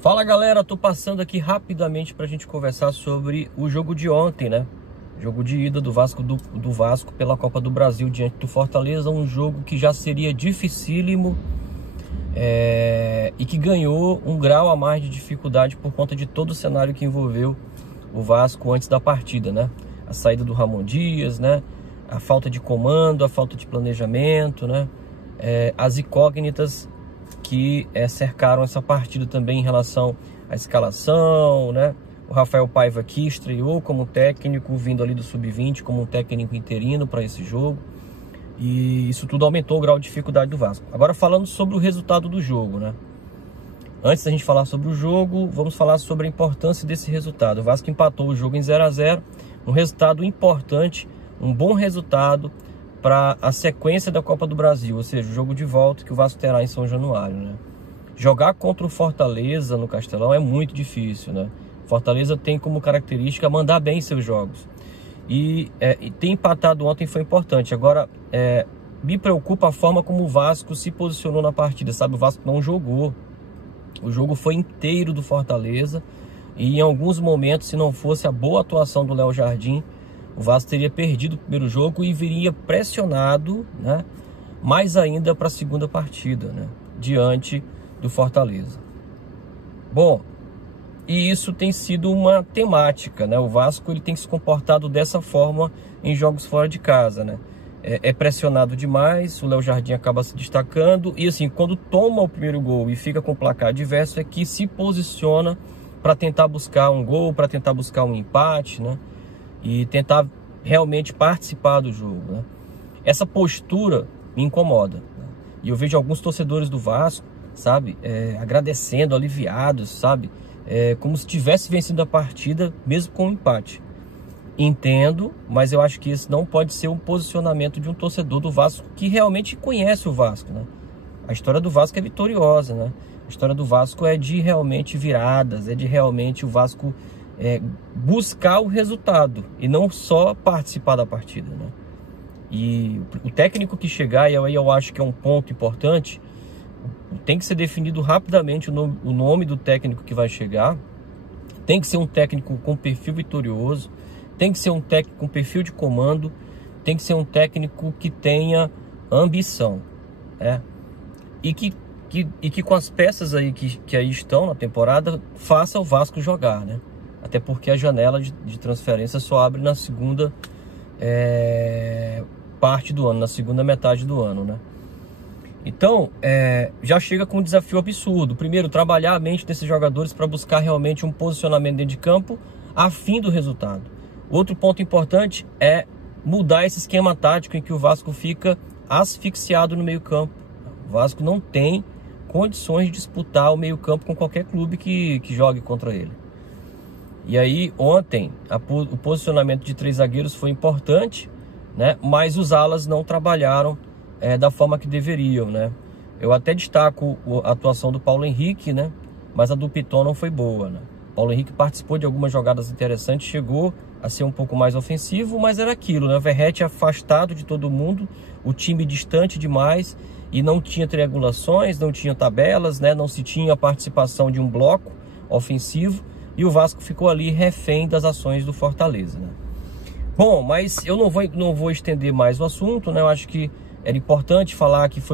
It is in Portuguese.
Fala galera, tô passando aqui rapidamente pra gente conversar sobre o jogo de ontem, né? Jogo de ida do Vasco pela Copa do Brasil diante do Fortaleza, um jogo que já seria dificílimo e que ganhou um grau a mais de dificuldade por conta de todo o cenário que envolveu o Vasco antes da partida, né? A saída do Ramon Dias, né? A falta de comando, a falta de planejamento, né? As incógnitas que cercaram essa partida também em relação à escalação, né? O Rafael Paiva aqui estreou como técnico, vindo ali do Sub-20, como um técnico interino para esse jogo. E isso tudo aumentou o grau de dificuldade do Vasco. Agora falando sobre o resultado do jogo, né? Antes da gente falar sobre o jogo, vamos falar sobre a importância desse resultado. O Vasco empatou o jogo em 0-0, um resultado importante, um bom resultado para a sequência da Copa do Brasil, ou seja, o jogo de volta que o Vasco terá em São Januário, né? Jogar contra o Fortaleza no Castelão é muito difícil, né? Fortaleza tem como característica mandar bem seus jogos. E ter empatado ontem foi importante. Agora, me preocupa a forma como o Vasco se posicionou na partida, sabe? O Vasco não jogou. O jogo foi inteiro do Fortaleza e em alguns momentos, se não fosse a boa atuação do Léo Jardim, o Vasco teria perdido o primeiro jogo e viria pressionado, né, mais ainda para a segunda partida, né, diante do Fortaleza. Bom, e isso tem sido uma temática, né? O Vasco ele tem se comportado dessa forma em jogos fora de casa, né? É pressionado demais, o Léo Jardim acaba se destacando e assim, quando toma o primeiro gol e fica com o placar adverso, é que se posiciona para tentar buscar um gol, para tentar buscar um empate, né? E tentar realmente participar do jogo, né? Essa postura me incomoda, né? E eu vejo alguns torcedores do Vasco, sabe, agradecendo, aliviados, sabe, como se tivesse vencido a partida mesmo com um empate. Entendo, mas eu acho que isso não pode ser um posicionamento de um torcedor do Vasco que realmente conhece o Vasco, né? A história do Vasco é vitoriosa, né? A história do Vasco é de realmente viradas, é de realmente o Vasco buscar o resultado e não só participar da partida, né? E o técnico que chegar, e aí eu acho que é um ponto importante, tem que ser definido rapidamente o nome do técnico que vai chegar. Tem que ser um técnico com perfil vitorioso, tem que ser um técnico com perfil de comando, tem que ser um técnico que tenha ambição, né? E que com as peças aí que aí estão na temporada, faça o Vasco jogar, né? Até porque a janela de transferência só abre na segunda parte do ano, na segunda metade do ano, né? Então, já chega com um desafio absurdo. Primeiro, trabalhar a mente desses jogadores para buscar realmente um posicionamento dentro de campo a fim do resultado. Outro ponto importante é mudar esse esquema tático em que o Vasco fica asfixiado no meio campo. O Vasco não tem condições de disputar o meio campo com qualquer clube que jogue contra ele. E aí, ontem, o posicionamento de 3 zagueiros foi importante, né? Mas os alas não trabalharam da forma que deveriam, né? Eu até destaco a atuação do Paulo Henrique, né? Mas a do Piton não foi boa, né? Paulo Henrique participou de algumas jogadas interessantes, chegou a ser um pouco mais ofensivo, mas era aquilo, né? Verratti afastado de todo mundo, o time distante demais e não tinha triangulações, não tinha tabelas, né? Não se tinha a participação de um bloco ofensivo e o Vasco ficou ali refém das ações do Fortaleza, né? Bom, mas eu não vou estender mais o assunto, né? Eu acho que era importante falar que foi